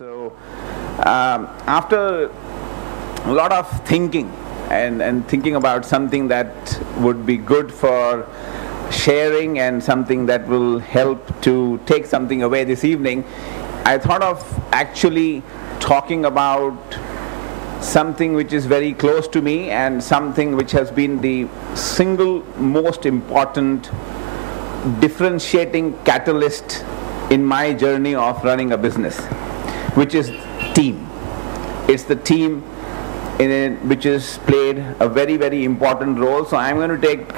So after a lot of thinking and thinking about something that would be good for sharing and something that will help to take something away this evening, I thought of actually talking about something which is very close to me and something which has been the single most important differentiating catalyst in my journey of running a business, which is team. It's the team in it which has played a very, very important role. So I'm going to take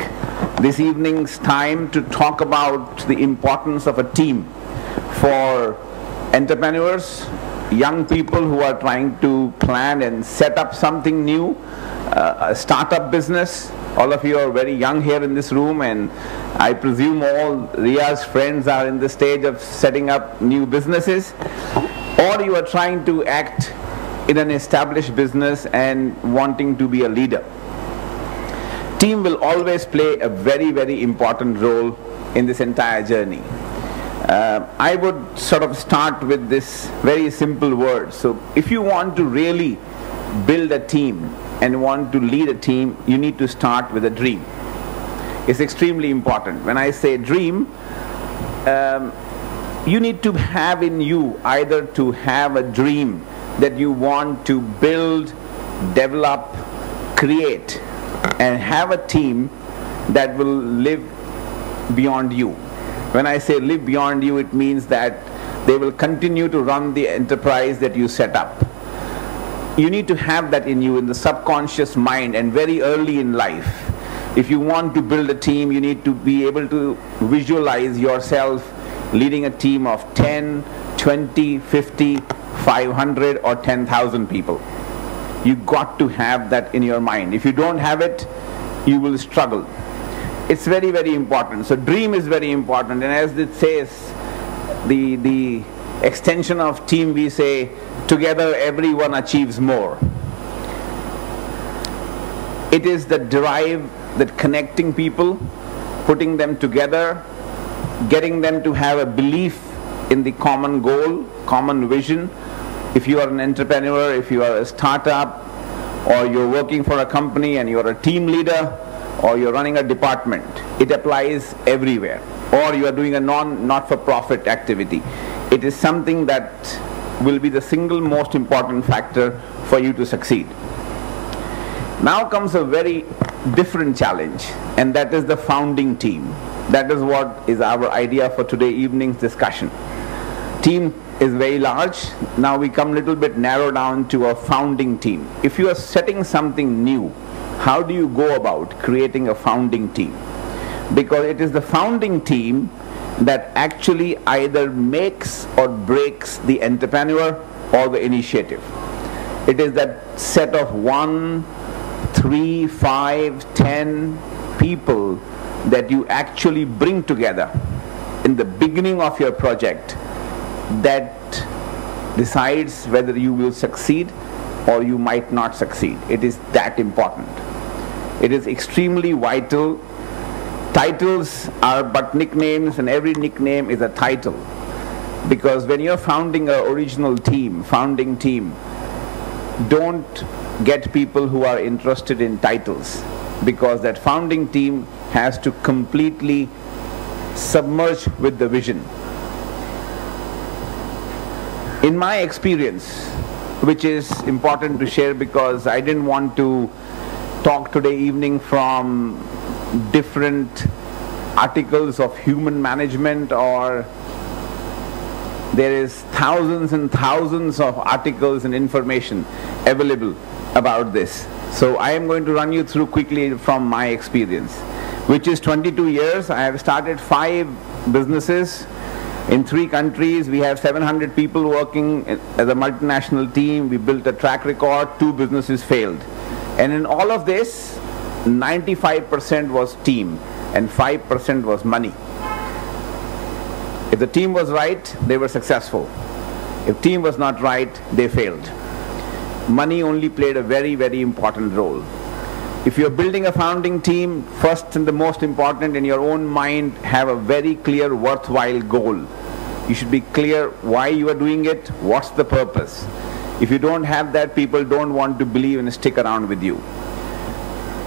this evening's time to talk about the importance of a team for entrepreneurs, young people who are trying to plan and set up something new, a startup business. All of you are very young here in this room, and I presume all Ria's friends are in the stage of setting up new businesses, or you are trying to act in an established business and wanting to be a leader. Team will always play a very, very important role in this entire journey. I would sort of start with this very simple word. So if you want to really build a team and want to lead a team, you need to start with a dream. It's extremely important. When I say dream, you need to have in you either to have a dream that you want to build, develop, create, and have a team that will live beyond you. When I say live beyond you, it means that they will continue to run the enterprise that you set up. You need to have that in you, in the subconscious mind, and very early in life. If you want to build a team, you need to be able to visualize yourself leading a team of 10, 20, 50, 500 or 10,000 people. You got to have that in your mind. If you don't have it, you will struggle. It's very, very important. So dream is very important, and as it says, the extension of team, we say, together everyone achieves more. It is the drive that connecting people, putting them together, getting them to have a belief in the common goal, common vision. If you are an entrepreneur, if you are a startup, or you're working for a company and you're a team leader, or you're running a department, it applies everywhere. Or you are doing a not-for-profit activity. It is something that will be the single most important factor for you to succeed. Now comes a very different challenge, and that is the founding team. That is what is our idea for today evening's discussion. Team is very large. Now we come a little bit narrow down to a founding team. If you are setting something new, how do you go about creating a founding team? Because it is the founding team that actually either makes or breaks the entrepreneur or the initiative. It is that set of 1, 3, 5, 10 people that you actually bring together in the beginning of your project that decides whether you will succeed or you might not succeed. It is that important. It is extremely vital. Titles are but nicknames, and every nickname is a title. Because when you're founding an original team, founding team, don't get people who are interested in titles, because that founding team has to completely submerge with the vision. In my experience, which is important to share because I didn't want to talk today evening from different articles of human management, or there is thousands and thousands of articles and information available about this. So I am going to run you through quickly from my experience, which is 22 years. I have started 5 businesses in 3 countries. We have 700 people working as a multinational team. We built a track record. 2 businesses failed. And in all of this, 95% was team and 5% was money. If the team was right, they were successful. If team was not right, they failed. Money only played a very, very important role. If you're building a founding team, first and the most important in your own mind, have a very clear worthwhile goal. You should be clear why you are doing it, what's the purpose. If you don't have that, people don't want to believe and stick around with you.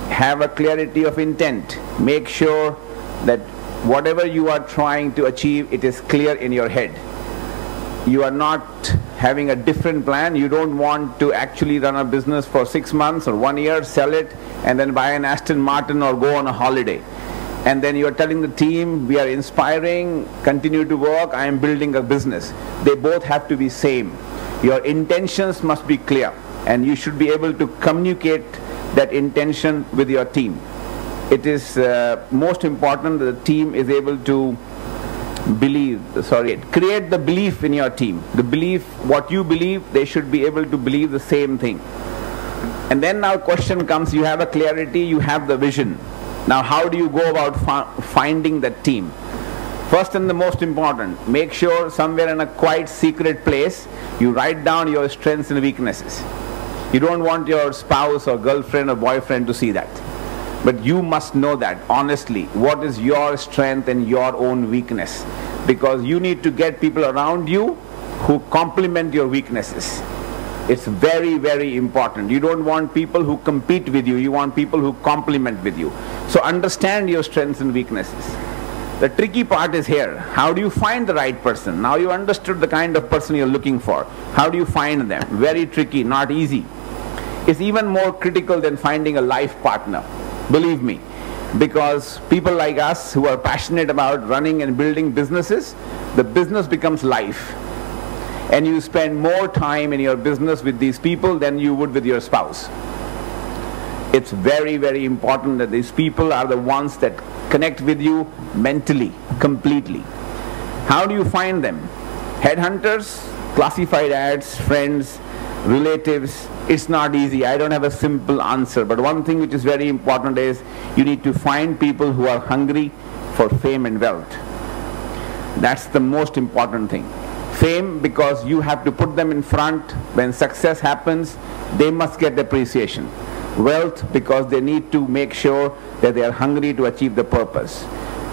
Have a clarity of intent. Make sure that whatever you are trying to achieve, it is clear in your head. You are not having a different plan. You don't want to actually run a business for 6 months or 1 year, sell it, and then buy an Aston Martin or go on a holiday. And then you are telling the team, we are inspiring, continue to work, I am building a business. They both have to be same. Your intentions must be clear, and you should be able to communicate that intention with your team. It is most important that the team is able to create the belief in your team. The belief, what you believe, they should be able to believe the same thing. And then now question comes, you have a clarity, you have the vision. Now how do you go about finding that team? First and the most important, make sure somewhere in a quiet secret place, you write down your strengths and weaknesses. You don't want your spouse or girlfriend or boyfriend to see that. But you must know that, honestly, what is your strength and your own weakness. Because you need to get people around you who complement your weaknesses. It's very, very important. You don't want people who compete with you. You want people who complement with you. So understand your strengths and weaknesses. The tricky part is here. How do you find the right person? Now you understood the kind of person you're looking for. How do you find them? Very tricky, not easy. It's even more critical than finding a life partner. Believe me. Because people like us who are passionate about running and building businesses, the business becomes life. And you spend more time in your business with these people than you would with your spouse. It's very, very important that these people are the ones that connect with you mentally, completely. How do you find them? Headhunters, classified ads, friends, relatives. It's not easy. I don't have a simple answer. But one thing which is very important is you need to find people who are hungry for fame and wealth. That's the most important thing. Fame, because you have to put them in front. When success happens, they must get appreciation. Wealth, because they need to make sure that they are hungry to achieve the purpose.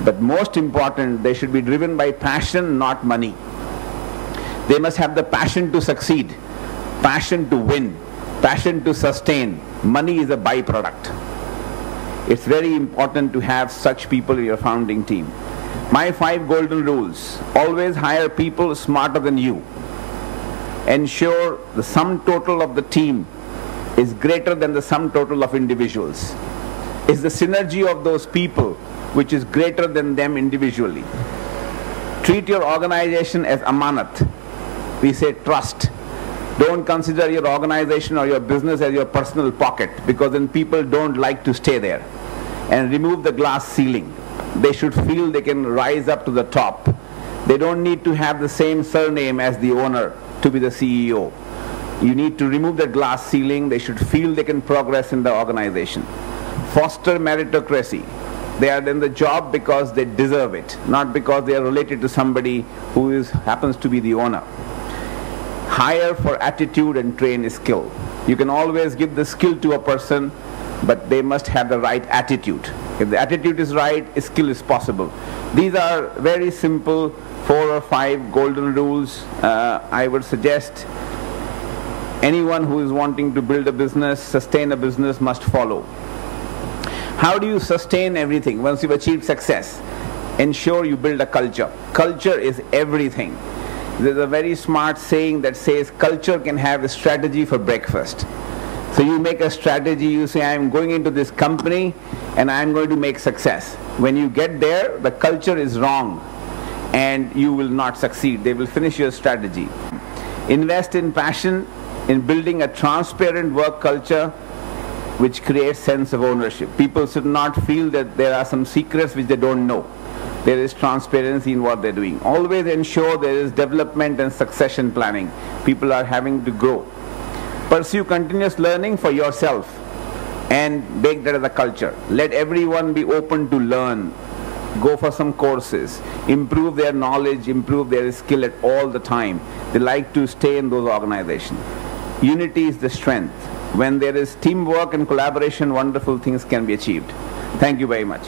But most important, they should be driven by passion, not money. They must have the passion to succeed, passion to win, passion to sustain. Money is a byproduct. It's very important to have such people in your founding team. My 5 golden rules: always hire people smarter than you. Ensure the sum total of the team is greater than the sum total of individuals. It's the synergy of those people which is greater than them individually. Treat your organization as amanat. We say trust. Don't consider your organization or your business as your personal pocket, because then people don't like to stay there. And remove the glass ceiling. They should feel they can rise up to the top. They don't need to have the same surname as the owner to be the CEO. You need to remove the glass ceiling. They should feel they can progress in the organization. Foster meritocracy. They are in the job because they deserve it, not because they are related to somebody who happens to be the owner. Hire for attitude and train skill. You can always give the skill to a person, but they must have the right attitude. If the attitude is right, skill is possible. These are very simple 4 or 5 golden rules. I would suggest anyone who is wanting to build a business, sustain a business, must follow. How do you sustain everything once you've achieved success? Ensure you build a culture. Culture is everything. There's a very smart saying that says culture can have a strategy for breakfast. So you make a strategy, you say, I'm going into this company and I'm going to make success. When you get there, the culture is wrong and you will not succeed. They will finish your strategy. Invest in passion, in building a transparent work culture which creates sense of ownership. People should not feel that there are some secrets which they don't know. There is transparency in what they're doing. Always ensure there is development and succession planning. People are having to grow. Pursue continuous learning for yourself and make that as a culture. Let everyone be open to learn. Go for some courses. Improve their knowledge, improve their skill at all the time. They like to stay in those organizations. Unity is the strength. When there is teamwork and collaboration, wonderful things can be achieved. Thank you very much.